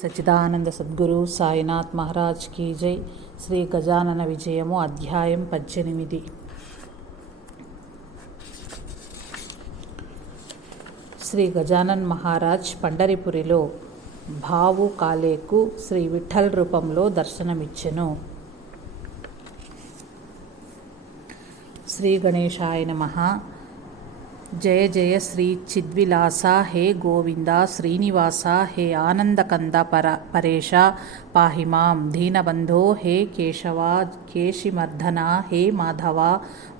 Sachchidananda Sadhguru Sainath Maharaj key జై. శ్రీ గజానన విజయము అధ్యాయం 18. శ్రీ గజానన్ మహారాజ్ పండరిపురిలో భావు కాలేకు శ్రీ విఠల్ రూపంలో దర్శనమిచ్చెను. శ్రీ గణేశాయ నమః. జయ జయ శ్రీ చిద్విలాస హే గోవింద శ్రీనివాస హే ఆనందకంద పరేశ పాహిమాం దీనబంధో హే కేశవ కేశిమర్ధన హే మాధవ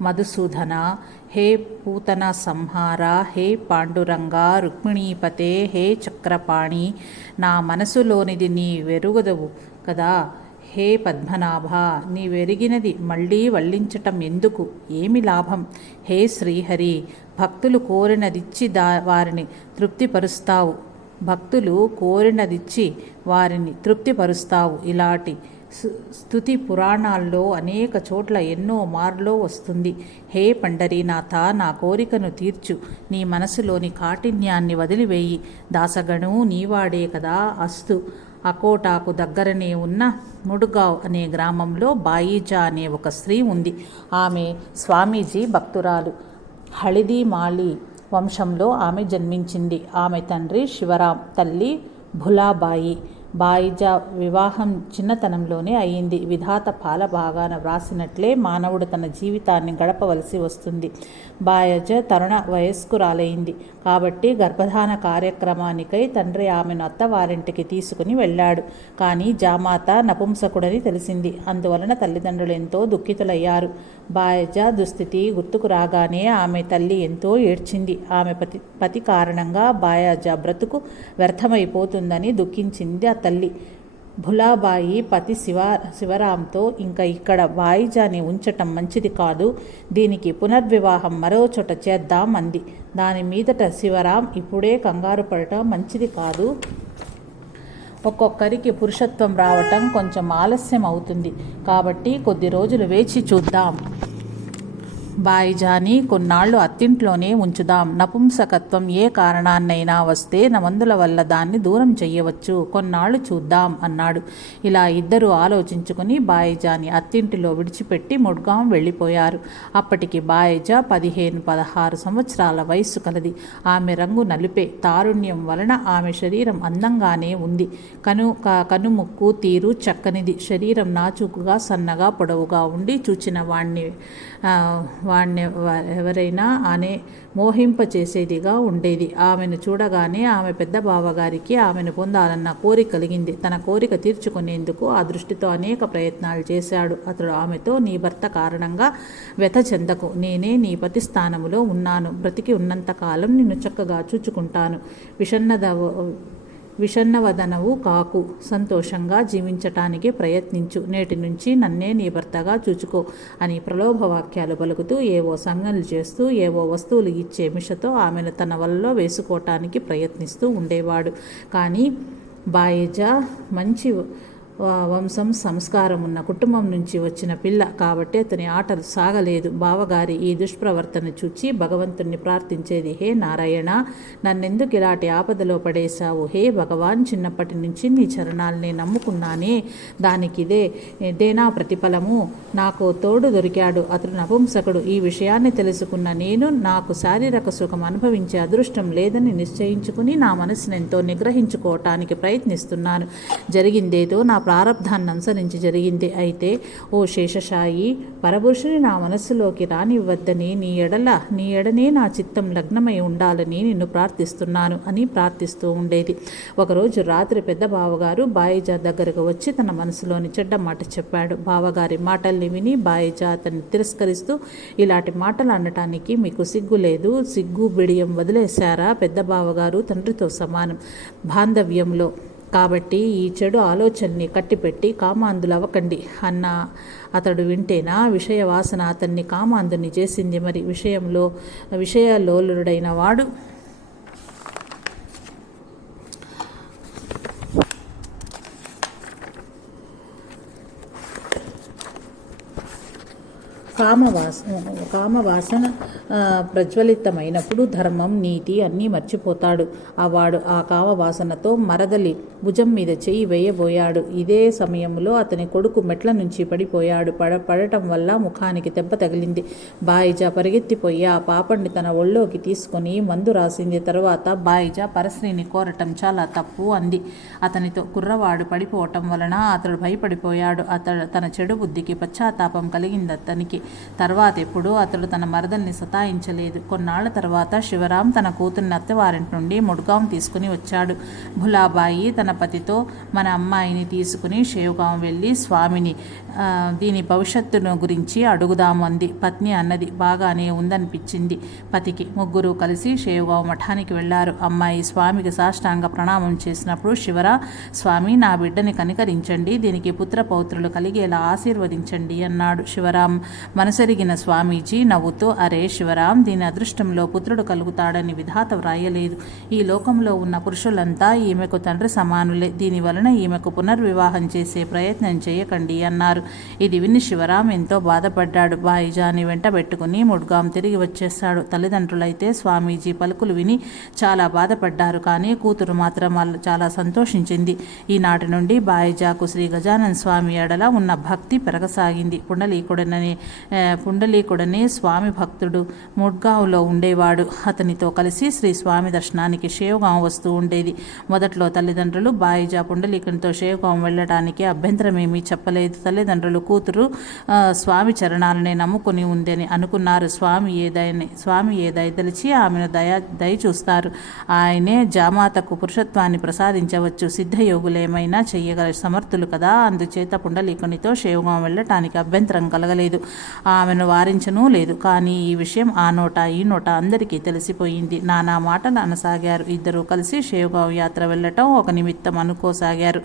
మధుసూదన హే పూతన సంహార హే పాండురంగ రుక్మిణీపతే హే చక్రపాణి. నా మనసులోనిది నీ వెరుగదవు కదా హే పద్మనాభ, నీవెరిగినది మళ్ళీ వల్లించటం ఎందుకు, ఏమి లాభం? హే శ్రీహరి, భక్తులు కోరినదిచ్చి వారిని తృప్తిపరుస్తావు. ఇలాంటి స్తుతి పురాణాల్లో అనేక చోట్ల ఎన్నో మార్లో వస్తుంది. హే పండరీనాథ, నా కోరికను తీర్చు, నీ మనసులోని కాఠిన్యాన్ని వదిలివేయి. దాసగణు నీవాడే కదా. అస్తు. అకోటాకు దగ్గరనే ఉన్న ముడుగావ్ అనే గ్రామంలో బాయిజా అనే ఒక స్త్రీ ఉంది. ఆమె స్వామీజీ భక్తురాలు. హళిదీ మాలి వంశంలో ఆమె జన్మించింది. ఆమె తండ్రి శివరాం, తల్లి భులాబాయి. బాయిజా వివాహం చిన్నతనంలోనే అయింది. విధాత పాల భాగాన వ్రాసినట్లే మానవుడు తన జీవితాన్ని గడపవలసి వస్తుంది. బాయిజా తరుణ వయస్కురాలైంది కాబట్టి గర్భధాన కార్యక్రమానికై తండ్రి ఆమెను అత్తవారింటికి తీసుకుని వెళ్ళాడు. కానీ జామాత నపుంసకుడని తెలిసింది. అందువలన తల్లిదండ్రులు ఎంతో దుఃఖితులయ్యారు. బాయిజా దుస్థితి గుర్తుకు రాగానే ఆమె తల్లి ఎంతో ఏడ్చింది. ఆమె పతి కారణంగా బాయిజా బ్రతుకు వ్యర్థమైపోతుందని దుఃఖించింది ఆ తల్లి. భులాబాయి పతి శివరాంతో, ఇంకా ఇక్కడ బాయిజాని ఉంచటం మంచిది కాదు, దీనికి పునర్వివాహం మరో చోట చేద్దాం అంది. దాని మీదట శివరాం, ఇప్పుడే కంగారు పడటం మంచిది కాదు, ఒక్కొక్కరికి పురుషత్వం రావటం కొంచెం ఆలస్యం అవుతుంది, కాబట్టి కొద్ది రోజులు వేచి చూద్దాం. బాయిజాని కొన్నాళ్లు అత్తింట్లోనే ఉంచుదాం. నపుంసకత్వం ఏ కారణాన్నైనా వస్తే మందుల వల్ల దాన్ని దూరం చెయ్యవచ్చు. కొన్నాళ్లు చూద్దాం అన్నాడు. ఇలా ఇద్దరూ ఆలోచించుకుని బాయిజాని అత్తింటిలో విడిచిపెట్టి ముడ్గాం వెళ్ళిపోయారు. అప్పటికి బాయిజా 15-16 సంవత్సరాల వయస్సు కలది. ఆమె రంగు నలుపే. తారుణ్యం వలన ఆమె శరీరం అందంగానే ఉంది. కనుముక్కు తీరు చక్కనిది. శరీరం నాచుకుగా సన్నగా పొడవుగా ఉండి చూచిన వాణ్ణి ఎవరైనా ఆమె మోహింపచేసేదిగా ఉండేది. ఆమెను చూడగానే ఆమె పెద్ద బావగారికి ఆమెను పొందాలన్న కోరిక కలిగింది. తన కోరిక తీర్చుకునేందుకు ఆ దృష్టితో అనేక ప్రయత్నాలు చేశాడు. అతడు ఆమెతో, నీ భర్త కారణంగా వ్యథ చెందకు, నేనే నీ పతి స్థానములో ఉన్నాను, బ్రతికి ఉన్నంతకాలం నిన్ను చక్కగా చూచుకుంటాను, విషన్నవదనవు కాకు, సంతోషంగా జీవించటానికి ప్రయత్నించు, నేటి నుంచి నన్నే నీ భర్తగా చూచుకో అని ప్రలోభవాక్యాలు పలుకుతూ, ఏవో సంజ్ఞలు చేస్తూ, ఏవో వస్తువులు ఇచ్చే మిషతో ఆమెను తన వలలో వేసుకోవటానికి ప్రయత్నిస్తూ ఉండేవాడు. కానీ బాయిజా మంచి వంశం సంస్కారం ఉన్న కుటుంబం నుంచి వచ్చిన పిల్ల కాబట్టి అతని ఆటలు సాగలేదు. బావగారి ఈ దుష్ప్రవర్తన చూచి భగవంతుణ్ణి ప్రార్థించేది. హే నారాయణ, నన్నెందుకు ఇలాంటి ఆపదలో పడేశావు? హే భగవాన్, చిన్నప్పటి నుంచి నీ చరణాల్ని నమ్ముకున్నానే, దానికి ఇదేనా ప్రతిఫలము? నాకు తోడు దొరికాడు, అతడు నపుంసకుడు. ఈ విషయాన్ని తెలుసుకున్న నేను నాకు శారీరక సుఖం అనుభవించే అదృష్టం లేదని నిశ్చయించుకుని నా మనసును ఎంతో నిగ్రహించుకోవటానికి ప్రయత్నిస్తున్నాను. జరిగిందేదో నా ప్రారబ్ధాన్ని అనుసరించి జరిగింది. అయితే ఓ శేషశాయి, పరపురుషుని నా మనస్సులోకి రానివ్వద్దని, నీ ఎడనే నా చిత్తం లగ్నమై ఉండాలని నిన్ను ప్రార్థిస్తున్నాను అని ప్రార్థిస్తూ ఉండేది. ఒకరోజు రాత్రి పెద్ద బావగారు బాయిజా దగ్గరకు వచ్చి తన మనసులోని చెడ్డ మాట చెప్పాడు. బావగారి మాటల్ని విని బాయిజా అతన్ని తిరస్కరిస్తూ, ఇలాంటి మాటలు అనటానికి మీకు సిగ్గు లేదు, సిగ్గు బిడియం వదిలేశారా? పెద్ద బావగారు తండ్రితో సమానం బాంధవ్యంలో, కాబట్టి ఈ చెడు ఆలోచనని కట్టిపెట్టి కామాంధులవ్వకండి అన్న అతడు వింటేనా? విషయ వాసన అతన్ని కామాంధుని చేసింది. మరి విషయలోలుడైన వాడు కామవాసన ప్రజ్వలితమైనప్పుడు ధర్మం, నీతి అన్నీ మర్చిపోతాడు. వాడు ఆ కామవాసనతో మరదలి భుజం మీద చెయ్యి వేయబోయాడు. ఇదే సమయంలో అతని కొడుకు మెట్ల నుంచి పడిపోయాడు. పడటం వల్ల ముఖానికి దెబ్బ తగిలింది. బాయిజా పరిగెత్తిపోయి ఆ పాపండి తన ఒళ్ళోకి తీసుకొని మందు రాసింది. తర్వాత బాయిజా పరశ్రీని కోరటం చాలా తప్పు అంది. అతనితో కుర్రవాడు పడిపోవటం వలన అతడు భయపడిపోయాడు. తన చెడు బుద్ధికి పశ్చాత్తాపం కలిగింది అతనికి. తర్వాత ఎప్పుడూ అతడు తన మరదల్ని సతాయించలేదు. కొన్నాళ్ల తర్వాత శివరాం తన కూతుర్ని అత్తవారింటి నుండి ముడ్గాం తీసుకుని వచ్చాడు. భులాబాయి తన పతితో మన అమ్మాయిని తీసుకుని షేవ్గాం వెళ్ళి స్వామిని దీని భవిష్యత్తును గురించి అడుగుదాము అంది. పత్ని అన్నది బాగానే ఉందనిపించింది పతికి. ముగ్గురు కలిసి షేవ్గాం మఠానికి వెళ్లారు. అమ్మాయి స్వామికి సాష్టాంగ ప్రణామం చేసినప్పుడు శివరా, స్వామి నా బిడ్డని కనికరించండి, దీనికి పుత్రపౌత్రులు కలిగేలా ఆశీర్వదించండి అన్నాడు. శివరాం మనసెరిగిన స్వామీజీ నవ్వుతూ, అరే శివరాం, దీని అదృష్టంలో పుత్రుడు కలుగుతాడని విధాత వ్రాయలేదు. ఈ లోకంలో ఉన్న పురుషులంతా ఈమెకు తండ్రి సమానులే. దీనివలన ఈమెకు పునర్వివాహం చేసే ప్రయత్నం చేయకండి అన్నారు. ఇది విని శివరాం ఎంతో బాధపడ్డాడు. బాయిజాని వెంట పెట్టుకుని ముడ్గాం తిరిగి వచ్చేశాడు. తల్లిదండ్రులైతే స్వామీజీ పలుకులు విని చాలా బాధపడ్డారు. కానీ కూతురు మాత్రం చాలా సంతోషించింది. ఈనాటి నుండి బాయిజాకు శ్రీ గజానన స్వామి ఎడల ఉన్న భక్తి పెరగసాగింది. పుండలీకుడనే స్వామి భక్తుడు ముడ్గాంలో ఉండేవాడు. అతనితో కలిసి శ్రీ స్వామి దర్శనానికి షేవ్గాం వస్తూ ఉండేది. మొదట్లో తల్లిదండ్రులు బాయిజా పుండలీకునితో షేవ్గాం వెళ్ళడానికి అభ్యంతరమేమీ చెప్పలేదు. తల్లిదండ్రులు కూతురు స్వామి చరణాలనే నమ్ముకుని ఉందని అనుకున్నారు. స్వామి ఏ దయతలిచి ఆమెను దయ చూస్తారు. ఆయనే జామాతకు పురుషత్వాన్ని ప్రసాదించవచ్చు. సిద్ధయోగులేమైనా చెయ్యగల సమర్థులు కదా. అందుచేత పుండలీకునితో షేవ్గాం వెళ్ళటానికి అభ్యంతరం కలగలేదు. ఆమెను వారించనూ లేదు. కానీ ఈ విషయం ఆ నోట ఈ నోట అందరికీ తెలిసిపోయింది. నానా మాటలు అనసాగారు. ఇద్దరూ కలిసి షేవ్గాం యాత్ర వెళ్ళటం ఒక నిమిత్తం అనుకోసాగారు.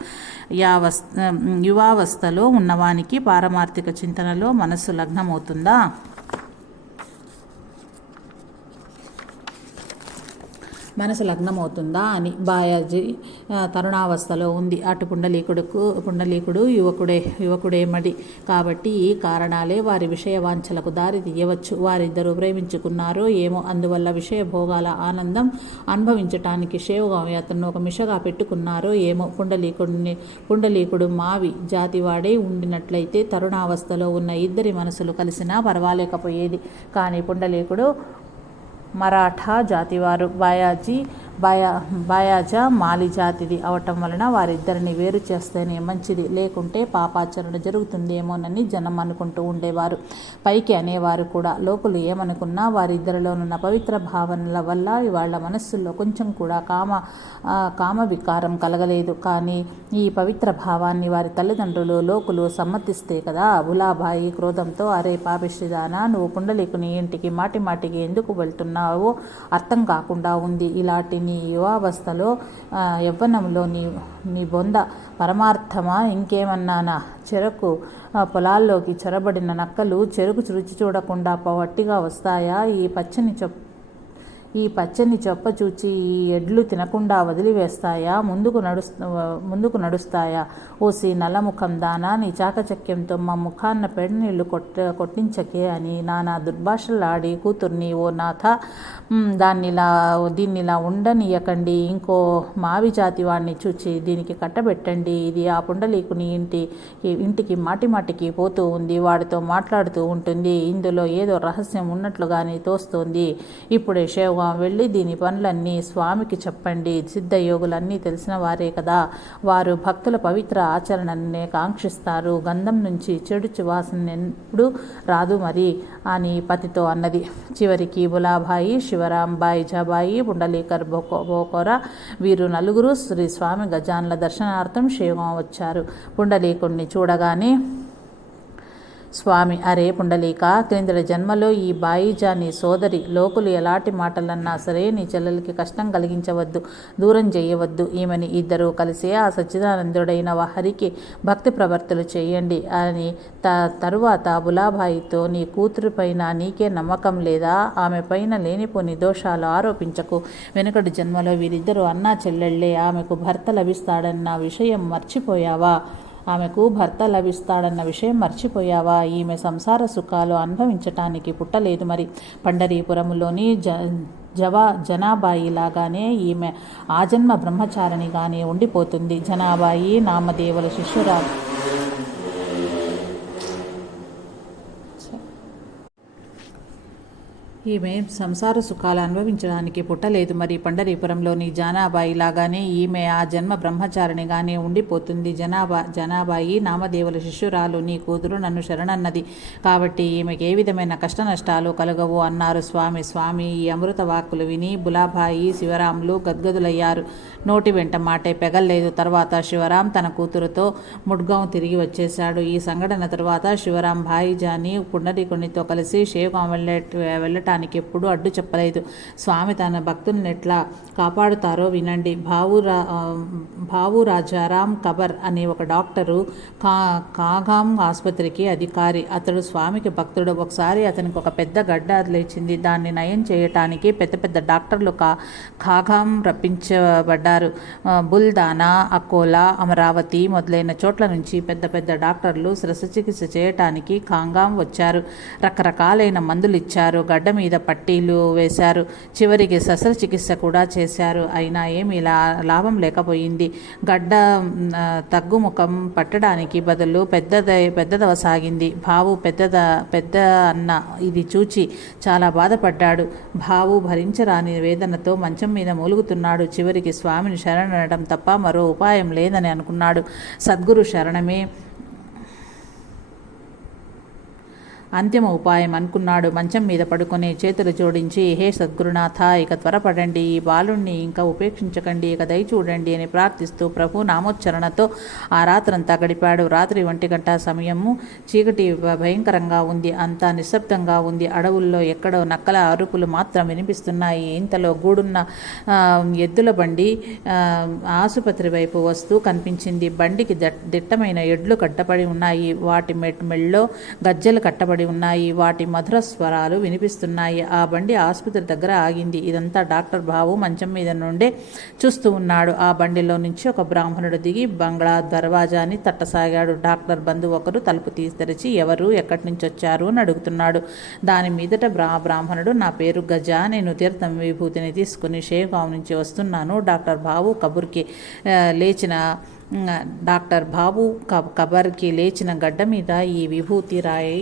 యువావస్థలో ఉన్నవానికి పారమార్థిక చింతనలో మనస్సు లగ్నమవుతుందా? మనసు లగ్నమవుతుందా అని బాయాజీ తరుణావస్థలో ఉంది. అటు పుండలీకుడు యువకుడేమడి. కాబట్టి ఈ కారణాలే వారి విషయవాంఛలకు దారి తీయవచ్చు. వారిద్దరూ ప్రేమించుకున్నారో ఏమో. అందువల్ల విషయభోగాల ఆనందం అనుభవించటానికి షేవ్గాం యాత్రను ఒక మిషగా పెట్టుకున్నారో ఏమో. పుండలీకుడు మావి జాతివాడే ఉండినట్లయితే తరుణావస్థలో ఉన్న ఇద్దరి మనసులు కలిసినా పర్వాలేకపోయేది. కానీ పుండలీకుడు మరాఠా జాతివారు, బాయాజా మాలి జాతిది అవటం వలన వారిద్దరిని వేరు చేస్తేనే మంచిది. లేకుంటే పాపాచరణ జరుగుతుందేమోనని జనం అనుకుంటూ ఉండేవారు. పైకి అనేవారు కూడా. లోకులు ఏమనుకున్నా వారిద్దరిలోనున్న పవిత్ర భావనల వల్ల వాళ్ళ మనస్సుల్లో కొంచెం కూడా కామ వికారం కలగలేదు. కానీ ఈ పవిత్ర భావాన్ని వారి తల్లిదండ్రులు లోకులు సమ్మతిస్తే కదా. భులాబాయి క్రోధంతో, అరే పాపిష్టిదానా, నువ్వు పుండలీకుని ఇంటికి మాటిమాటికి ఎందుకు వెళ్తున్నావో అర్థం కాకుండా ఉంది. ఇలాంటి నీ యువావస్థలో యవ్వనంలో నీ బొంద పరమార్థమా ఇంకేమన్నానా? చెరకు పొలాల్లోకి చొరబడిన నక్కలు చెరుకు రుచి చూడకుండా వట్టిగా వస్తాయా? ఈ పచ్చని చొప్ప చూచి ఈ ఎడ్లు తినకుండా వదిలివేస్తాయా? ముందుకు నడుస్తాయా? ఓసి నల్లముఖం దానా, నీ చాకచక్యంతో మా ముఖాన్న పెడనీళ్లు కొట్టించకే అని నానా దుర్భాషలాడి కూతుర్ని, ఓ నాథ దీన్నిలా ఉండనీయకండి, ఇంకో మావి జాతి వాడిని చూచి దీనికి కట్టబెట్టండి. ఇది ఆ పుండలీకుని ఇంటికి మాటిమాటికి పోతూ ఉంది, వాడితో మాట్లాడుతూ ఉంటుంది. ఇందులో ఏదో రహస్యం ఉన్నట్లుగానే తోస్తోంది. ఇప్పుడే షేవ్గాం వెళ్ళి దీని పనులన్నీ స్వామికి చెప్పండి. సిద్ధయోగులన్నీ తెలిసిన వారే కదా. వారు భక్తుల పవిత్ర ఆచరణనే కాంక్షిస్తారు. గంధం నుంచి చెడు వాసన ఎప్పుడు రాదు మరి అని పతితో అన్నది. చివరికి భులాబాయి, శివరాం, బాయిజాబాయి, పుండలీకర్ బోకోరా వీరు నలుగురు శ్రీ స్వామి గజాన్ల దర్శనార్థం షేవ్గాం వచ్చారు. పుండలీకుణ్ణి చూడగానే స్వామి, అరే పుండలీక, క్రిందటి జన్మలో ఈ బాయిజా నీ సోదరి. లోకులు ఎలాంటి మాటలన్నా సరే నీ చెల్లెలకి కష్టం కలిగించవద్దు, దూరం చేయవద్దు. ఈమెని ఇద్దరూ కలిసి ఆ సచ్చిదానందుడైన హరికి భక్తి ప్రవర్తలు చేయండి అని తరువాత భులాబాయితో, నీ కూతురు పైన నీకే నమ్మకం లేదా? ఆమె పైన లేనిపోని దోషాలు ఆరోపించకు. వెనుకటి జన్మలో వీరిద్దరూ అన్నా చెల్లెళ్లే. ఆమెకు భర్త లభిస్తాడన్న విషయం మర్చిపోయావా ఆమెకు భర్త లభిస్తాడన్న విషయం మర్చిపోయావా? ఈమె సంసార సుఖాలు అనుభవించటానికి పుట్టలేదు మరి. పండరీపురములోని జనాబాయిలాగానే ఈమె ఆజన్మ బ్రహ్మచారిణిగానే ఉండిపోతుంది. జనాబాయి నామదేవుల శిష్యురాలు. ఈమె సంసార సుఖాలు అనుభవించడానికి పుట్టలేదు మరి. పండరీపురంలోని జానాబాయి లాగానే ఈమె ఆ జన్మ బ్రహ్మచారిణిగానే ఉండిపోతుంది. జనాబాయి నామదేవుల శిష్యురాలు. నీ కూతురు నన్ను శరణన్నది కాబట్టి ఈమెకి ఏ విధమైన కష్ట నష్టాలు కలగవు అన్నారు స్వామి. స్వామి ఈ అమృత వాక్కులు విని బులాబాయి శివరాంలు గద్గదులయ్యారు. నోటి వెంట మాటే పెగల్లేదు. తర్వాత శివరాం తన కూతురుతో ముడ్గాం తిరిగి వచ్చేశాడు. ఈ సంఘటన తర్వాత శివరాం భాయిజాని పుండరీకునితో కలిసి షేవ్గాం వెళ్ళటానికి ఎప్పుడూ అడ్డు చెప్పలేదు. స్వామి తన భక్తులను ఎట్లా కాపాడుతారో వినండి. భావు రాజారాం కబర్ అనే ఒక డాక్టరు కాగాం ఆసుపత్రికి అధికారి. అతడు స్వామికి భక్తుడు. ఒకసారి అతనికి ఒక పెద్ద గడ్డ లేచింది. దాన్ని నయం చేయటానికి పెద్ద పెద్ద డాక్టర్లు కాగాం రప్పించబడ్డారు. బుల్దానా, అకోలా, అమరావతి మొదలైన చోట్ల నుంచి పెద్ద పెద్ద డాక్టర్లు శస్త్రచికిత్స చేయటానికి కాంగాం వచ్చారు. రకరకాలైన మందులు ఇచ్చారు. గడ్డ మీద పట్టీలు వేశారు. చివరికి శస్త్రచికిత్స కూడా చేశారు. అయినా ఏమీ లాభం లేకపోయింది. గడ్డ తగ్గుముఖం పట్టడానికి బదులు పెద్దదవసాగింది. భావు పెద్ద అన్న ఇది చూచి చాలా బాధపడ్డాడు. భావు భరించరాని వేదనతో మంచం మీద మూలుగుతున్నాడు. చివరికి స్వామిని శరణనడం తప్ప మరో ఉపాయం లేదని అనుకున్నాడు. సద్గురు శరణమే అంతిమ ఉపాయం అనుకున్నాడు. మంచం మీద పడుకొని చేతులు జోడించి, హే సద్గురునాథ, ఇక త్వరపడండి, ఈ బాలుణ్ణి ఇంకా ఉపేక్షించకండి, ఇక దయ చూడండి అని ప్రార్థిస్తూ ప్రభు నామోచ్చరణతో ఆ రాత్రంతా గడిపాడు. రాత్రి 1 గంట సమయము. చీకటి భయంకరంగా ఉంది. అంతా నిశ్శబ్దంగా ఉంది. అడవుల్లో ఎక్కడో నక్కల అరుపులు మాత్రం వినిపిస్తున్నాయి. ఇంతలో గూడున్న ఎద్దుల బండి ఆసుపత్రి వైపు వస్తూ కనిపించింది. బండికి దిట్టమైన ఎడ్లు కట్టబడి ఉన్నాయి. వాటి మెళ్ళో గజ్జెలు కట్టబడి ఉన్నాయి. వాటి మధుర స్వరాలు వినిపిస్తున్నాయి. ఆ బండి ఆసుపత్రి దగ్గర ఆగింది. ఇదంతా డాక్టర్ బాబు మంచం మీద నుండే చూస్తూ ఉన్నాడు. ఆ బండిలో నుంచి ఒక బ్రాహ్మణుడు దిగి బంగ్లా దర్వాజాని తట్టసాగాడు. డాక్టర్ బంధువు ఒకరు తలుపు తెరిచి ఎవరు, ఎక్కడి నుంచి వచ్చారు అని అడుగుతున్నాడు. దాని మీదట బ్రాహ్మణుడు, నా పేరు గజ, నేను తీర్థం విభూతిని తీసుకుని షేవ్గాం నుంచి వస్తున్నాను. డాక్టర్ బాబు కబుర్కి లేచిన డాక్టర్ బాబు కబర్కి లేచిన గడ్డ మీద ఈ విభూతి రాయి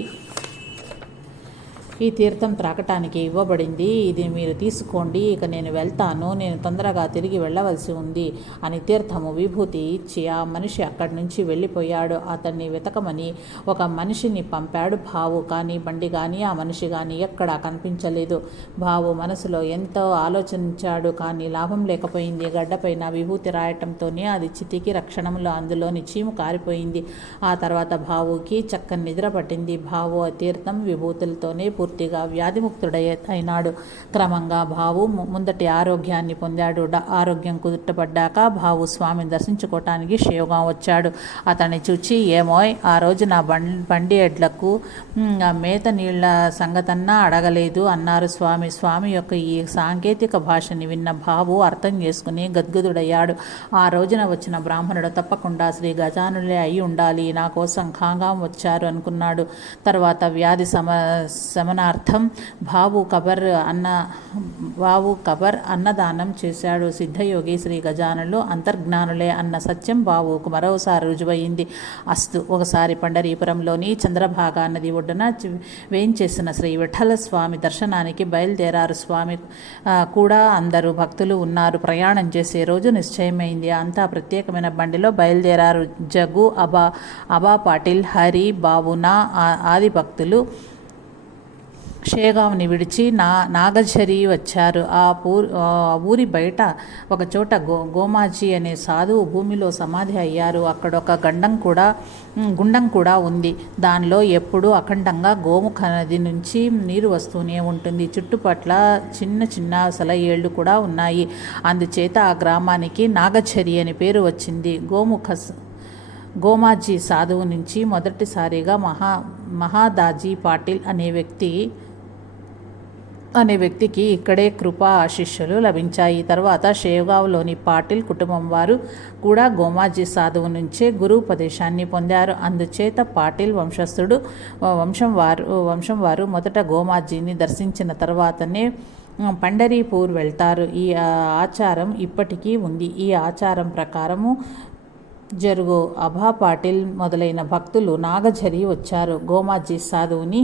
ఈ తీర్థం త్రాగటానికి ఇవ్వబడింది. ఇది మీరు తీసుకోండి. ఇక నేను వెళ్తాను. నేను తొందరగా తిరిగి వెళ్ళవలసి ఉంది అని తీర్థము విభూతి ఇచ్చి ఆ మనిషి అక్కడి నుంచి వెళ్ళిపోయాడు. అతన్ని వెతకమని ఒక మనిషిని పంపాడు భావు. కానీ బండి కానీ ఆ మనిషి కానీ ఎక్కడా కనిపించలేదు. భావు మనసులో ఎంతో ఆలోచించాడు. కానీ లాభం లేకపోయింది. గడ్డపైన విభూతి రాయటంతోనే అది చితికి రక్షణంలో అందులోని చీము కారిపోయింది. ఆ తర్వాత భావుకి చక్కని నిద్ర పట్టింది. భావు ఆ తీర్థం విభూతులతోనే పూర్తిగా వ్యాధిముక్తుడైనాడు. క్రమంగా భావు ముందటి ఆరోగ్యాన్ని పొందాడు. ఆరోగ్యం కుదుటపడ్డాక భావు స్వామిని దర్శించుకోవటానికి షేవ్గాం వచ్చాడు. అతన్ని చూచి, ఏమోయ్, ఆ రోజు నా బండి ఎడ్లకు మేత నీళ్ల సంగతన్నా అడగలేదు అన్నారు స్వామి. స్వామి యొక్క ఈ సాంకేతిక భాషని విన్న భావు అర్థం చేసుకుని గద్గదుడయ్యాడు. ఆ రోజున వచ్చిన బ్రాహ్మణుడు తప్పకుండా శ్రీ గజానులే అయి ఉండాలి, నా కోసం కాంగాం వచ్చారు అనుకున్నాడు. తర్వాత వ్యాధి శమనార్థం భావు కబర్ అన్నదానం చేశాడు. సిద్ధయోగి శ్రీ గజానులు అంతర్జ్ఞానులే అన్న సత్యం భావుకు మరోసారి రుజువయింది. అస్తు. ఒకసారి పండరీపురంలోని చంద్రభాగా నది ఒడ్డున వేయించేసిన శ్రీ విఠల స్వామి దర్శనానికి బయలుదేరారు. స్వామి కూడా అందరూ భక్తులు ఉన్నారు. ప్రయాణం చేసే రోజు నిశ్చయమైంది. అంతా ప్రత్యేకమైన బండిలో బయలుదేరారు. జగ్గు, అబా పాటిల్, హరి, బావునా ఆది భక్తులు షేగాంని విడిచి నాగఝరి వచ్చారు. ఆ ఊరి బయట ఒకచోట గోమాజీ అనే సాధువు భూమిలో సమాధి అయ్యారు. అక్కడొక గుండం కూడా ఉంది. దానిలో ఎప్పుడూ అఖండంగా గోముఖ నది నుంచి నీరు వస్తూనే ఉంటుంది. చుట్టుపట్ల చిన్న చిన్న సెలయేళ్లు కూడా ఉన్నాయి. అందుచేత ఆ గ్రామానికి నాగఝరి అని పేరు వచ్చింది. గోమాజీ సాధువు నుంచి మొదటిసారిగా మహాదాజీ పాటిల్ అనే వ్యక్తి అనే వ్యక్తికి ఇక్కడే కృపా ఆశీస్సులు లభించాయి. తర్వాత షేవ్గావ్లోని పాటిల్ కుటుంబం వారు కూడా గోమాజీ సాధువు నుంచే గురూపదేశాన్ని పొందారు. అందుచేత పాటిల్ వంశం వారు మొదట గోమాజీని దర్శించిన తర్వాతనే పండరీపూర్ వెళ్తారు. ఈ ఆచారం ఇప్పటికీ ఉంది. ఈ ఆచారం ప్రకారము అభా పాటిల్ మొదలైన భక్తులు నాగఝరి వచ్చారు. గోమాజీ సాధువుని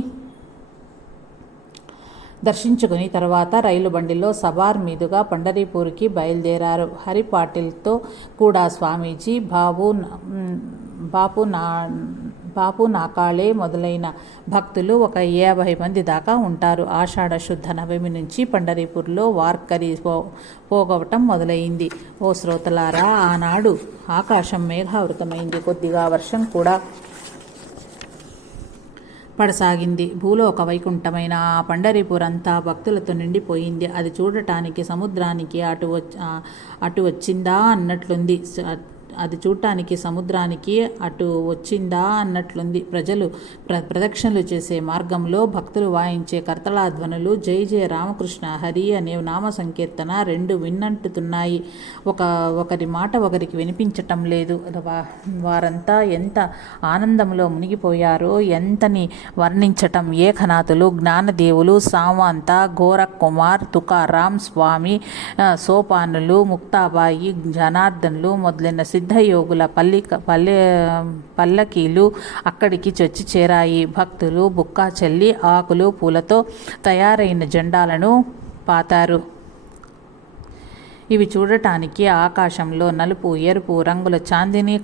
దర్శించుకుని తర్వాత రైలు బండిలో సబార్ మీదుగా పండరీపూర్కి బయలుదేరారు. హరి పాటిల్తో కూడా స్వామీజీ, బాపు నాకాళే మొదలైన భక్తులు ఒక 50 మంది దాకా ఉంటారు. ఆషాఢ శుద్ధ నవమి నుంచి పండరీపూర్లో వార్కరీ పోగవటం మొదలైంది. ఓ శ్రోతలారా, ఆనాడు ఆకాశం మేఘావృతమైంది. కొద్దిగా వర్షం కూడా పడసాగింది. భూలోక వైకుంఠమైన ఆ పండరీపూర్ అంతా భక్తులతో నిండిపోయింది. అది చూడటానికి సముద్రానికి అటు వచ్చిందా అన్నట్లుంది. అది చూడటానికి సముద్రానికి అటు వచ్చిందా అన్నట్లుంది. ప్రజలు ప్రదక్షిణలు చేసే మార్గంలో భక్తులు వాయించే కర్తలాధ్వనులు జై జయ రామకృష్ణ హరి అనే నామ సంకీర్తన రెండు విన్నంటుతున్నాయి. ఒకరి మాట ఒకరికి వినిపించటం లేదు. వారంతా ఎంత ఆనందంలో మునిగిపోయారో ఎంతని వర్ణించటం. ఏకనాథులు, జ్ఞానదేవులు, సామంత, గోరఖ్ కుమార్, తుకారాం స్వామి, సోపానులు, ముక్తాబాయి, జనార్దన్లు మొదలైన సిద్ధయోగుల పల్లకీలు అక్కడికి చొచ్చి చేరాయి. భక్తులు బుక్కా చల్లి ఆకులు పూలతో తయారైన జెండాలను పాతారు. ఇవి చూడటానికి ఆకాశంలో నలుపు, ఎరుపు రంగుల చాందిని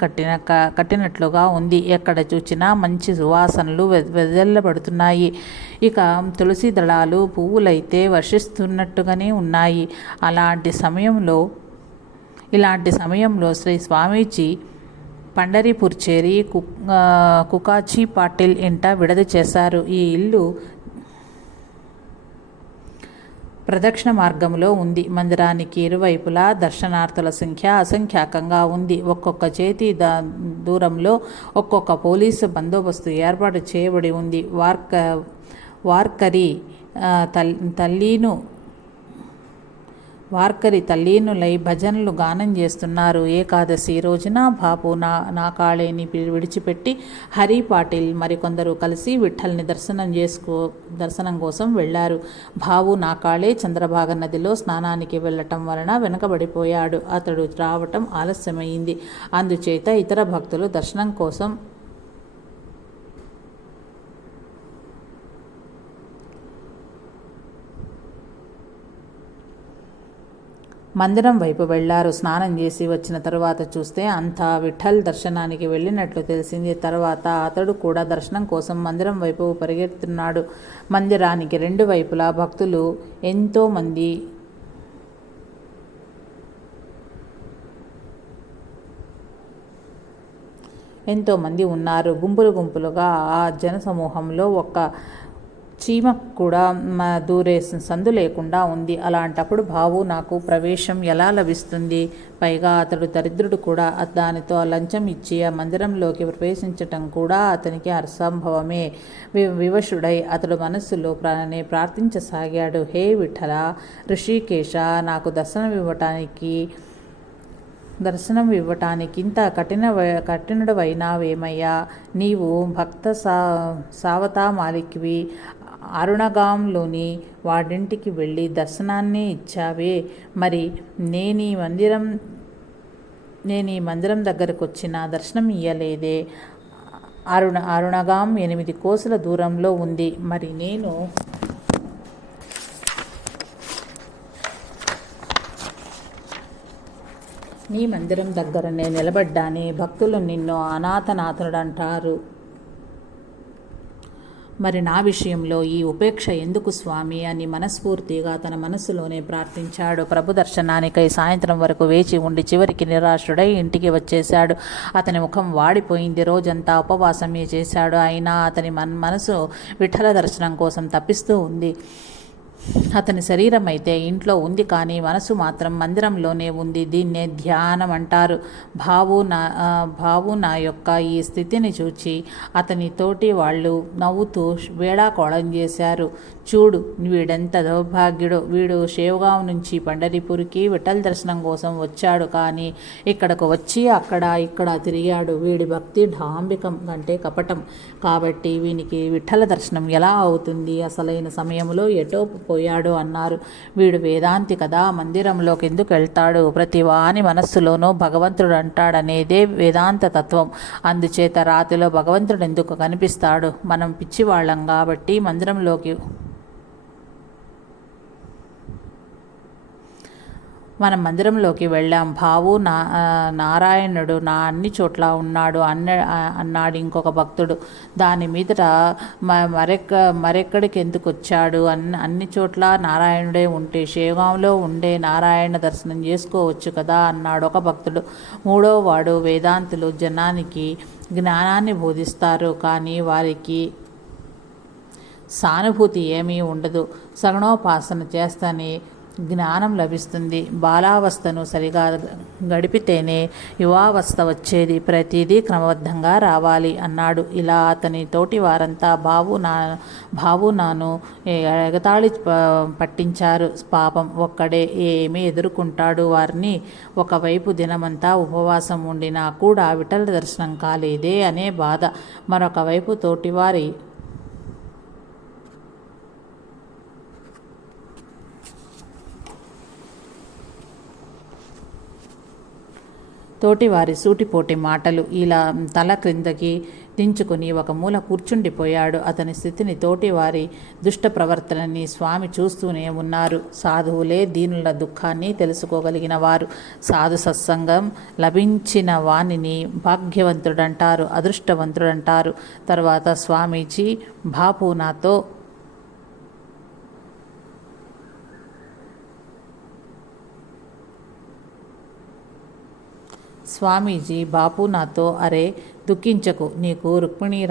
కట్టినట్లుగా ఉంది. ఎక్కడ చూచినా మంచి సువాసనలు వెదజల్లబడుతున్నాయి. ఇక తులసి దళాలు, పువ్వులైతే వర్షిస్తున్నట్టుగానే ఉన్నాయి. ఇలాంటి సమయంలో శ్రీ స్వామీజీ పండరీపూర్ చేరి కుకాజీ పాటిల్ ఇంట విడది చేశారు. ఈ ఇల్లు ప్రదక్షిణ మార్గంలో ఉంది. మందిరానికి ఇరువైపులా దర్శనార్థుల సంఖ్య అసంఖ్యాకంగా ఉంది. ఒక్కొక్క చేతి దూరంలో ఒక్కొక్క పోలీసు బందోబస్తు ఏర్పాటు చేయబడి ఉంది. వార్కరీ తల్లీనులై భజనలు గానం చేస్తున్నారు. ఏకాదశి రోజున బాపు నాకాళేని విడిచిపెట్టి హరి పాటిల్ మరికొందరు కలిసి విఠల్ని దర్శనం కోసం వెళ్లారు. బాపు నాకాళే చంద్రభాగ నదిలో స్నానానికి వెళ్లటం వలన వెనుకబడిపోయాడు. అతడు రావటం ఆలస్యమైంది. అందుచేత ఇతర భక్తులు దర్శనం కోసం మందిరం వైపు వెళ్లారు. స్నానం చేసి వచ్చిన తరువాత చూస్తే అంతా విఠల్ దర్శనానికి వెళ్ళినట్లు తెలిసింది. తర్వాత అతడు కూడా దర్శనం కోసం మందిరం వైపు పరిగెత్తున్నాడు. మందిరానికి రెండు వైపులా భక్తులు ఎంతో మంది ఉన్నారు. గుంపులుగా ఆ జనసమూహంలో ఒక్క చీమ కూడా దూరే సందు లేకుండా ఉంది. అలాంటప్పుడు బావు నాకు ప్రవేశం ఎలా లభిస్తుంది? పైగా అతడు దరిద్రుడు కూడా. దానితో లంచం ఇచ్చి ఆ మందిరంలోకి ప్రవేశించటం కూడా అతనికి అసంభవమే. వివశుడై అతడు మనస్సులో ప్రార్థించసాగాడు. హే విఠల, ఋషికేశ, నాకు దర్శనం ఇవ్వటానికి ఇంత కఠినుడవైనావేమయ్యా? నీవు భక్త సావతామాలికివి. అరుణగాంలోని వాడింటికి వెళ్ళి దర్శనాన్ని ఇచ్చావే, మరి నేనీ మందిరం దగ్గరకు వచ్చిన దర్శనం ఇయ్యలేదే? అరుణగాం 8 కోసుల దూరంలో ఉంది. మరి నేను నీ మందిరం దగ్గరనే నిలబడ్డానే. భక్తులు నిన్ను అనాథనాథుడు అంటారు. మరి నా విషయంలో ఈ ఉపేక్ష ఎందుకు స్వామి అని మనస్ఫూర్తిగా తన మనస్సులోనే ప్రార్థించాడు. ప్రభు దర్శనానికై సాయంత్రం వరకు వేచి ఉండి చివరికి నిరాశుడై ఇంటికి వచ్చేశాడు. అతని ముఖం వాడిపోయింది. రోజంతా ఉపవాసమే చేశాడు. అయినా అతని మనసు విఠల దర్శనం కోసం తప్పిస్తూ ఉంది. అతని శరీరం అయితే ఇంట్లో ఉంది, కానీ మనసు మాత్రం మందిరంలోనే ఉంది. దీన్నే ధ్యానం అంటారు. భావు నా యొక్క ఈ స్థితిని చూచి అతని తోటి వాళ్ళు నవ్వుతూ వేళాకోళం చేశారు. చూడు, వీడెంత దౌర్భాగ్యుడు! వీడు షేవ్గాం నుంచి పండరిపూర్కి విఠల్ దర్శనం కోసం వచ్చాడు, కానీ ఇక్కడకు వచ్చి అక్కడ ఇక్కడ తిరిగాడు. వీడి భక్తి డాంబికం కంటే కపటం. కాబట్టి వీనికి విఠల దర్శనం ఎలా అవుతుంది? అసలైన సమయంలో ఎటో పోయాడు అన్నారు. వీడు వేదాంతి కదా, మందిరంలోకి ఎందుకు వెళ్తాడు? ప్రతి వాని మనస్సులోనూ భగవంతుడు అంటాడనేదే వేదాంత తత్వం. అందుచేత రాతిలో భగవంతుడు ఎందుకు కనిపిస్తాడు? మనం పిచ్చివాళ్ళం కాబట్టి మందిరంలోకి వెళ్ళాం. నారాయణుడు నా అన్ని చోట్ల ఉన్నాడు అన్నాడు ఇంకొక భక్తుడు. దాని మీదట మరెక్కడికి ఎందుకు వచ్చాడు? అన్ని చోట్ల నారాయణుడే ఉంటే షేవ్గాంలో ఉండే నారాయణ దర్శనం చేసుకోవచ్చు కదా అన్నాడు ఒక భక్తుడు. మూడో వాడు, వేదాంతులు జనానికి జ్ఞానాన్ని బోధిస్తారు, కానీ వారికి సానుభూతి ఏమీ ఉండదు. సగుణోపాసన చేస్తేనే జ్ఞానం లభిస్తుంది. బాలావస్థను సరిగా గడిపితేనే యువావస్థ వచ్చేది. ప్రతిదీ క్రమబద్ధంగా రావాలి అన్నాడు. ఇలా అతని తోటి వారంతా భావునాను ఎగతాళి పట్టించారు. పాపం ఒక్కడే ఏమి ఎదుర్కొంటాడు? వారిని ఒకవైపు దినమంతా ఉపవాసం ఉండినా కూడా విఠల దర్శనం కాలేదే అనే బాధ, మరొకవైపు తోటివారి సూటిపోటి మాటలు. ఇలా తల క్రిందకి దించుకుని ఒక మూల కూర్చుండిపోయాడు. అతని స్థితిని, తోటివారి దుష్ట ప్రవర్తనని స్వామి చూస్తూనే ఉన్నారు. సాధువులే దీనుల దుఃఖాన్ని తెలుసుకోగలిగిన వారు. సాధు సత్సంగం లభించిన వానిని భాగ్యవంతుడంటారు, అదృష్టవంతుడంటారు. తర్వాత స్వామీజీ బాపు నాతో అరే దుఃఖించకు, నీకు రుక్మిణీ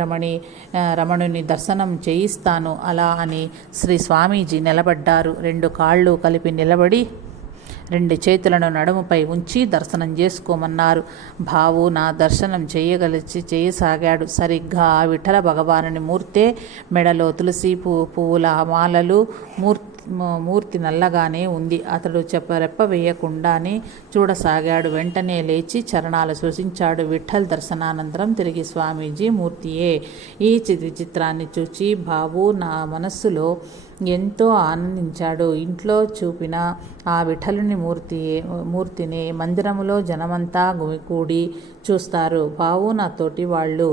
రమణుని దర్శనం చేయిస్తాను అలా అని శ్రీ స్వామీజీ నిలబడ్డారు. 2 కాళ్ళు కలిపి నిలబడి 2 చేతులను నడుముపై ఉంచి దర్శనం చేసుకోమన్నారు. భావు నా దర్శనం చేయసాగాడు. సరిగ్గా ఆ విఠల భగవానుని మూర్తే, మెడలో తులసి పువ్వుల మాలలు, మూర్తి నల్లగానే ఉంది. అతడు రెప్ప వేయకుండానే చూడసాగాడు. వెంటనే లేచి చరణాలు సూచించాడు. విఠల్ దర్శనానంతరం తిరిగి స్వామీజీ మూర్తియే. ఈ విచిత్రాన్ని చూచి భావు నా మనస్సులో ఎంతో ఆనందించాడు. ఇంట్లో చూపిన ఆ విఠలుని మూర్తిని మందిరములో జనమంతా గుమికూడి చూస్తారు. భావు నా తోటి వాళ్ళు,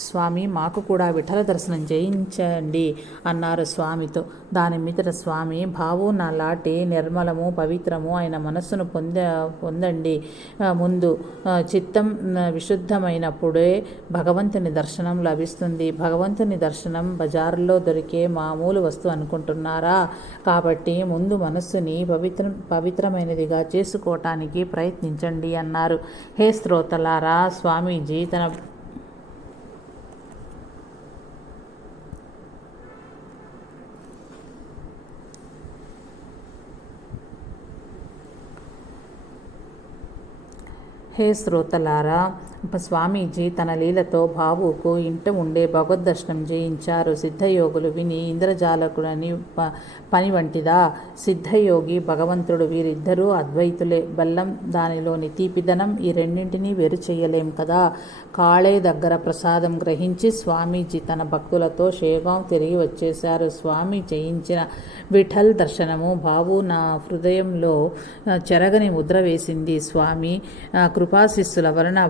స్వామి మాకు కూడా విఠల దర్శనం చేయించండి అన్నారు స్వామితో. దాని మీదట స్వామి, భావు నా లాంటి నిర్మలము పవిత్రము అయిన మనస్సును పొందండి. ముందు చిత్తం విశుద్ధమైనప్పుడే భగవంతుని దర్శనం లభిస్తుంది. భగవంతుని దర్శనం బజారులో దొరికే మామూలు వస్తువు అనుకుంటున్నారా? కాబట్టి ముందు మనస్సుని పవిత్రమైనదిగా చేసుకోవటానికి ప్రయత్నించండి అన్నారు. హే శ్రోతలారా, స్వామీజీ స్వామీజీ తన లీలతో భావుకు ఇంట ఉండే భగవద్దర్శనం చేయించారు. సిద్ధయోగులు విని ఇంద్రజాలకుడని పని వంటిదా? సిద్ధయోగి, భగవంతుడు వీరిద్దరూ అద్వైతులే. బెల్లం దానిలోని తీపిదనం ఈ రెండింటినీ వేరు చేయలేం కదా. కాళే దగ్గర ప్రసాదం గ్రహించి స్వామీజీ తన భక్తులతో షేవ్గాం తిరిగి వచ్చేశారు. స్వామి చేయించిన విఠల్ దర్శనము భావు నా హృదయంలో చెరగని ముద్ర వేసింది. స్వామి కృపాశిస్సుల వలన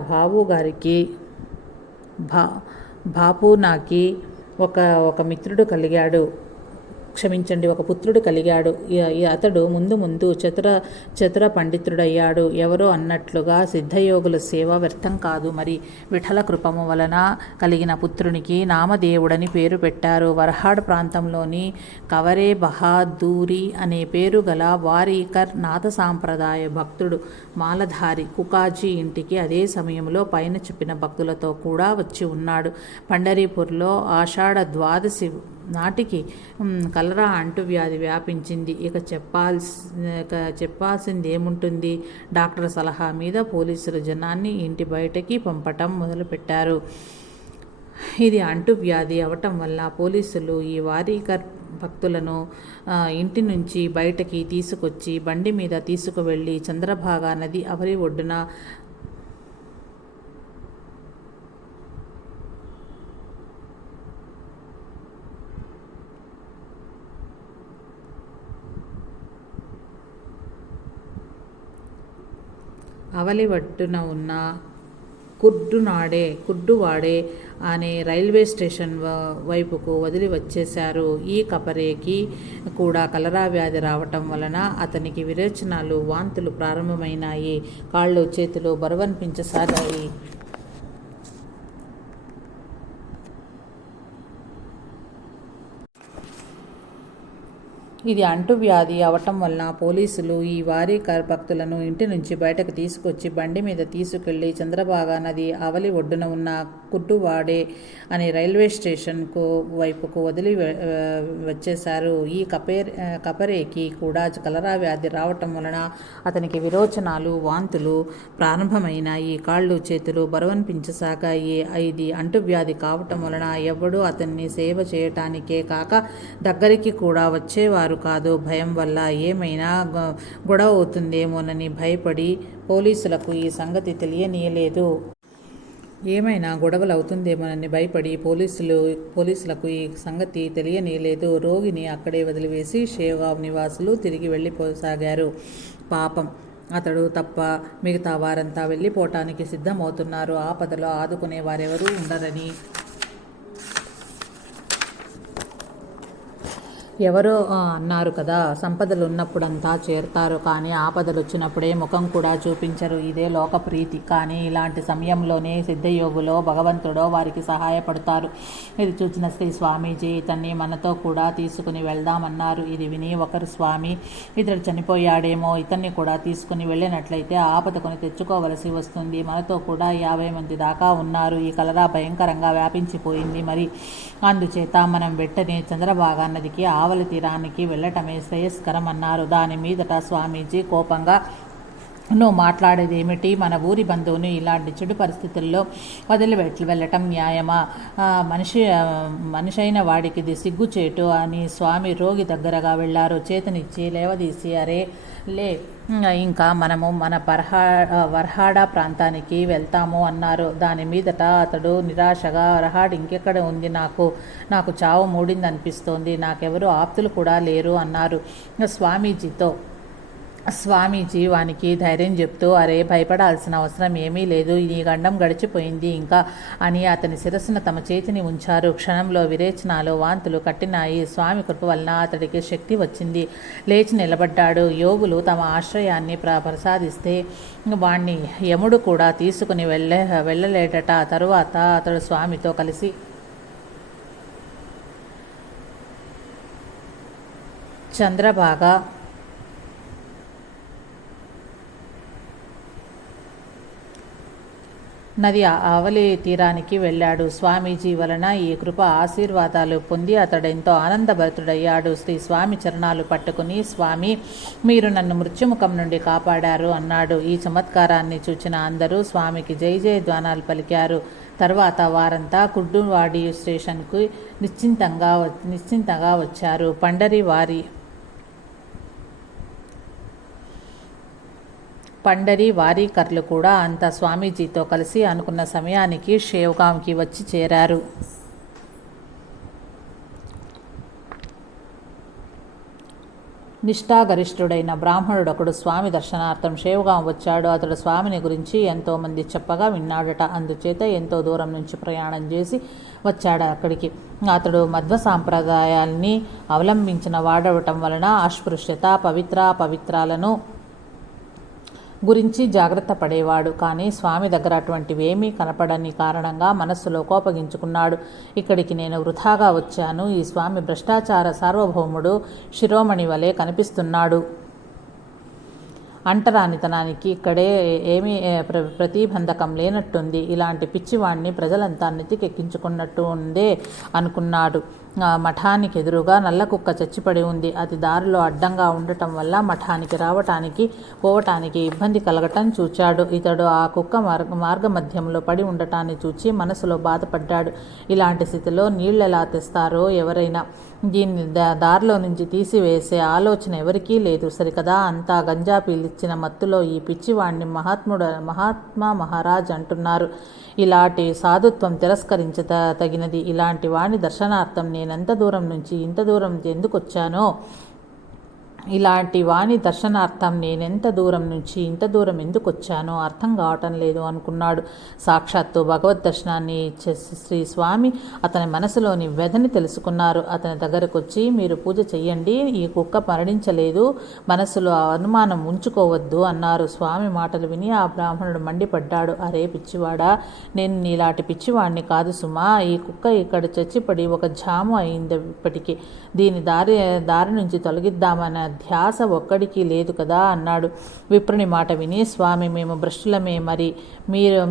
బాపునాకి ఒక మిత్రుడు కలిగాడు. ఒక పుత్రుడు కలిగాడు. అతడు ముందు చతుర పండితుడయ్యాడు. ఎవరో అన్నట్లుగా సిద్ధయోగుల సేవ వ్యర్థం కాదు. మరి విఠల కృపము వలన కలిగిన పుత్రునికి నామదేవుడని పేరు పెట్టారు. వరహాడ్ ప్రాంతంలోని కవరే బహాదూరి అనే పేరు గల వారీకర్ నాథ సాంప్రదాయ భక్తుడు మాలధారి కుకాజీ ఇంటికి అదే సమయంలో పైన చెప్పిన భక్తులతో కూడా వచ్చి ఉన్నాడు. పండరీపూర్లో ఆషాఢ ద్వాదశి నాటికి కలరా అంటువ్యాధి వ్యాపించింది. ఇక చెప్పాల్సింది ఏముంటుంది? డాక్టర్ సలహా మీద పోలీసులు జనాన్ని ఇంటి బయటకి పంపటం మొదలుపెట్టారు. ఇది అంటువ్యాధి అవటం వల్ల పోలీసులు ఈ వారీకర్ భక్తులను ఇంటి నుంచి బయటకి తీసుకొచ్చి బండి మీద తీసుకువెళ్ళి చంద్రభాగా నది అవరి ఒడ్డున అవలివట్టున ఉన్న కుర్డువాడే అనే రైల్వే స్టేషన్ వైపుకు వదిలి వచ్చేశారు. ఈ కపరేకి కూడా కలరా వ్యాధి రావటం వలన అతనికి విరేచనాలు, వాంతులు ప్రారంభమైనాయి. కాళ్ళు చేతులు బరువనిపించసాగాయి. ఇది అంటువ్యాధి అవటం వలన పోలీసులు ఈ వారీకర్ భక్తులను ఇంటి నుంచి బయటకు తీసుకొచ్చి బండి మీద తీసుకెళ్లి చంద్రభాగా నది అవలి ఒడ్డున ఉన్న కుర్డువాడే అనే రైల్వే స్టేషన్కు వైపుకు వదిలి వచ్చేశారు. ఈ కపరేకి కూడా కలరా వ్యాధి రావటం వలన అతనికి విరోచనాలు, వాంతులు ప్రారంభమైనాయి. కాళ్ళు చేతులు బరువనిపించసాగాయి. ఇది అంటువ్యాధి కావటం వలన ఎవడూ అతన్ని సేవ చేయటానికే కాక దగ్గరికి కూడా వచ్చేవారు కాదు. భయం వల్ల ఏమైనా గొడవ అవుతుందేమోనని భయపడి పోలీసులకు ఈ సంగతి తెలియనీయలేదు. పోలీసులకు ఈ సంగతి తెలియనీయలేదు. రోగిని అక్కడే వదిలివేసి షేవ్గావ్ నివాసులు తిరిగి వెళ్ళిపోసాగారు. పాపం, అతడు తప్ప మిగతా వారంతా వెళ్ళిపోవటానికి సిద్ధమవుతున్నారు. ఆపదలో ఆదుకునే వారెవరూ ఉండరని ఎవరో అన్నారు కదా. సంపదలు ఉన్నప్పుడంతా చేరుతారు, కానీ ఆపదలు వచ్చినప్పుడే ముఖం కూడా చూపించరు. ఇదే లోకప్రీతి. కానీ ఇలాంటి సమయంలోనే సిద్ధయోగులో భగవంతుడో వారికి సహాయపడతారు. ఇది చూసిన శ్రీ స్వామీజీ ఇతన్ని మనతో కూడా తీసుకుని వెళ్దామన్నారు. ఇది విని ఒకరు, స్వామి, ఇతడు చనిపోయాడేమో, ఇతన్ని కూడా తీసుకుని వెళ్ళినట్లయితే ఆపద కొని తెచ్చుకోవలసి వస్తుంది. మనతో కూడా 50 మంది దాకా ఉన్నారు. ఈ కలరా భయంకరంగా వ్యాపించిపోయింది. మరి అందుచేత మనం వెంటనే చంద్రభాగా నదికి ఆవలి తీరానికి వెళ్ళటమే శ్రేయస్కరం అన్నారు. దాని మీదట స్వామీజీ కోపంగా, నువ్వు మాట్లాడేదేమిటి? మన ఊరి బంధువుని ఇలాంటి చెడు పరిస్థితుల్లో వదిలి వెళ్ళటం న్యాయమా? మనిషైన వాడికి ఇది సిగ్గుచేటు అని స్వామి రోగి దగ్గరగా వెళ్ళారు. చేతనిచ్చి లేవదీసి, అరే లే, ఇంకా మనము మన వర్హాడా ప్రాంతానికి వెళ్తాము అన్నారు. దాని మీదట అతడు నిరాశగా, వర్హాడ్ ఇంకెక్కడ ఉంది? నాకు చావు మూడిందనిపిస్తోంది. నాకెవరు ఆప్తులు కూడా లేరు అన్నారు. స్వామీజీ వానికి ధైర్యం చెప్తూ, అరే భయపడాల్సిన అవసరం ఏమీ లేదు, ఈ గండం గడిచిపోయింది ఇంకా అని అతని శిరస్సున తమ చేతిని ఉంచారు. క్షణంలో విరేచనాలు, వాంతులు కట్టినాయి. స్వామి కృప వలన అతడికి శక్తి వచ్చింది. లేచి నిలబడ్డాడు. యోగులు తమ ఆశ్రయాన్ని ప్రసాదిస్తే వాణ్ణి యముడు కూడా తీసుకుని వెళ్ళలేడట. తరువాత అతడు స్వామితో కలిసి చంద్రభాగా నది ఆవలి తీరానికి వెళ్ళాడు. స్వామీజీ వలన ఈ కృప ఆశీర్వాదాలు పొంది అతడెంతో ఆనందభరితుడయ్యాడు. శ్రీ స్వామి చరణాలు పట్టుకుని, స్వామి, మీరు నన్ను మృత్యుముఖం నుండి కాపాడారు అన్నాడు. ఈ చమత్కారాన్ని చూచిన అందరూ స్వామికి జై జయ ధ్వానాలు పలికారు. తర్వాత వారంతా కుర్డువాడి స్టేషన్కు నిశ్చింతంగా వచ్చారు. పండరి వారీకర్లు కూడా అంతా స్వామీజీతో కలిసి అనుకున్న సమయానికి షేవ్గాంకి వచ్చి చేరారు. నిష్ఠాగరిష్ఠుడైన బ్రాహ్మణుడొకడు స్వామి దర్శనార్థం షేవ్గాం వచ్చాడు. అతడు స్వామిని గురించి ఎంతోమంది చెప్పగా విన్నాడట. అందుచేత ఎంతో దూరం నుంచి ప్రయాణం చేసి వచ్చాడు అక్కడికి. అతడు మధ్వ సాంప్రదాయాల్ని అవలంబించిన వాడవటం వలన అస్పృశ్యత, పవిత్రాలను గురించి జాగ్రత్త పడేవాడు. కానీ స్వామి దగ్గర అటువంటివేమీ కనపడని కారణంగా మనస్సులో కోపగించుకున్నాడు. ఇక్కడికి నేను వృథాగా వచ్చాను. ఈ స్వామి భ్రష్టాచార సార్వభౌముడు, శిరోమణి వలె కనిపిస్తున్నాడు అంటరానితనానికి ఇక్కడే ఏమీ ప్రతిబంధకం లేనట్టుంది. ఇలాంటి పిచ్చివాణ్ణి ప్రజలంతా నెత్తికెక్కించుకున్నట్టు ఉందే అనుకున్నాడు. మఠానికి ఎదురుగా నల్ల కుక్క చచ్చిపడి ఉంది. అది దారిలో అడ్డంగా ఉండటం వల్ల మఠానికి రావటానికి పోవటానికి ఇబ్బంది కలగటం చూచాడు. ఇతడు ఆ కుక్క మార్గమధ్యంలో పడి ఉండటాన్ని చూచి మనసులో బాధపడ్డాడు. ఇలాంటి స్థితిలో నీళ్ళెలా తెస్తారో ఎవరైనా. దీన్ని దారిలో నుంచి తీసివేసే ఆలోచన ఎవరికీ లేదు సరికదా. అంతా గంజా పీలిచ్చిన మత్తులో ఈ పిచ్చివాణ్ణి మహాత్మా మహారాజ్ అంటున్నారు. ఇలాంటి సాధుత్వం తగినది. ఇలాంటి వాణ్ణి దర్శనార్థం నేనెంత దూరం నుంచి ఇంత దూరం ఎందుకు వచ్చానో నేనెంత దూరం నుంచి ఇంత దూరం ఎందుకు వచ్చానో అర్థం కావటం లేదు అనుకున్నాడు. సాక్షాత్తు భగవద్ దర్శనాన్ని ఇచ్చే శ్రీ స్వామి అతని మనసులోని వ్యధని తెలుసుకున్నారు. అతని దగ్గరకు వచ్చి, మీరు పూజ చెయ్యండి, ఈ కుక్క మరణించలేదు, మనసులో అనుమానం ఉంచుకోవద్దు అన్నారు. స్వామి మాటలు విని ఆ బ్రాహ్మణుడు మండిపడ్డాడు. అరే పిచ్చివాడా, నేను నీలాంటి పిచ్చివాడిని కాదు సుమా. ఈ కుక్క ఇక్కడ చచ్చిపడి ఒక జాము అయింది. ఇప్పటికీ దీని దారి నుంచి తొలగిద్దామన్న ధ్యాస ఒక్కడికి లేదు కదా అన్నాడు. విప్రుని మాట విని స్వామి, మేము భ్రష్టులమే, మరి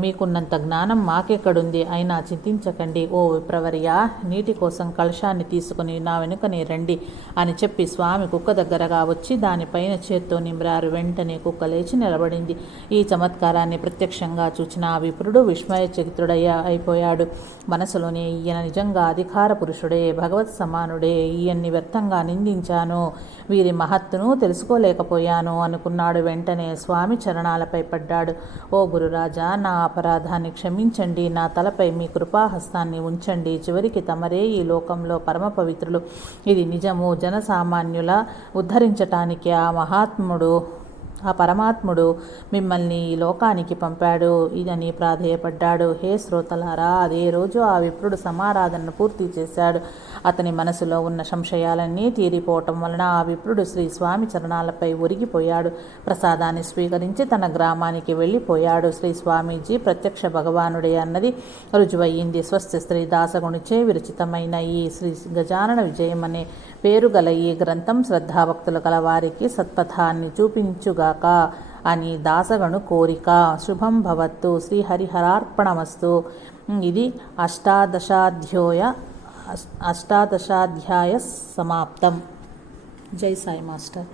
మీకున్నంత జ్ఞానం మాకెక్కడుంది? అయినా చింతించకండి ఓ విప్రవర్య, నీటి కోసం కలశాన్ని తీసుకుని నా వెనుకనే రండి అని చెప్పి స్వామి కుక్క దగ్గరగా వచ్చి దానిపైన చేత్తో నిమ్రారు. వెంటనే కుక్క లేచి నిలబడింది. ఈ చమత్కారాన్ని ప్రత్యక్షంగా చూచిన ఆ విప్రుడు అయిపోయాడు. మనసులోనే, ఈయన నిజంగా అధికార పురుషుడే, భగవత్ సమానుడే, ఈయన్ని వ్యర్థంగా నిందించాను, వీరి మహత్తును తెలుసుకోలేకపోయాను అనుకున్నాడు. వెంటనే స్వామి చరణాలపై పడ్డాడు. ఓ గురురాజా, నా అపరాధాన్ని క్షమించండి, నా తలపై మీ కృపాహస్తాన్ని ఉంచండి. చివరికి తమరే ఈ లోకంలో పరమ పవిత్రులు, ఇది నిజము. జనసామాన్యుల ఉద్ధరించటానికి ఆ పరమాత్ముడు మిమ్మల్ని ఈ లోకానికి పంపాడు ఇదని ప్రాధేయపడ్డాడు. హే శ్రోతలారా, అదే రోజు ఆ విప్రుడు సమారాధనను పూర్తి చేశాడు. అతని మనసులో ఉన్న సంశయాలన్నీ తీరిపోవటం వలన ఆ విప్రుడు శ్రీ స్వామి చరణాలపై ఒరిగిపోయాడు. ప్రసాదాన్ని స్వీకరించి తన గ్రామానికి వెళ్ళిపోయాడు. శ్రీ స్వామీజీ ప్రత్యక్ష భగవానుడే అన్నది రుజువయ్యింది. స్వస్తి శ్రీ దాసగునిచే విరచితమైన ఈ శ్రీ గజానన విజయం అనే పేరు గల ఈ గ్రంథం శ్రద్ధాభక్తులు కల వారికి సత్పథాన్ని చూపించుగాక అని దాసగను కోరిక. శుభం భవత్తు. శ్రీహరిహరార్పణమస్తు. ఇది అష్టాదశాధ్యాయ సమాప్తం. జై సాయి మాస్టర్.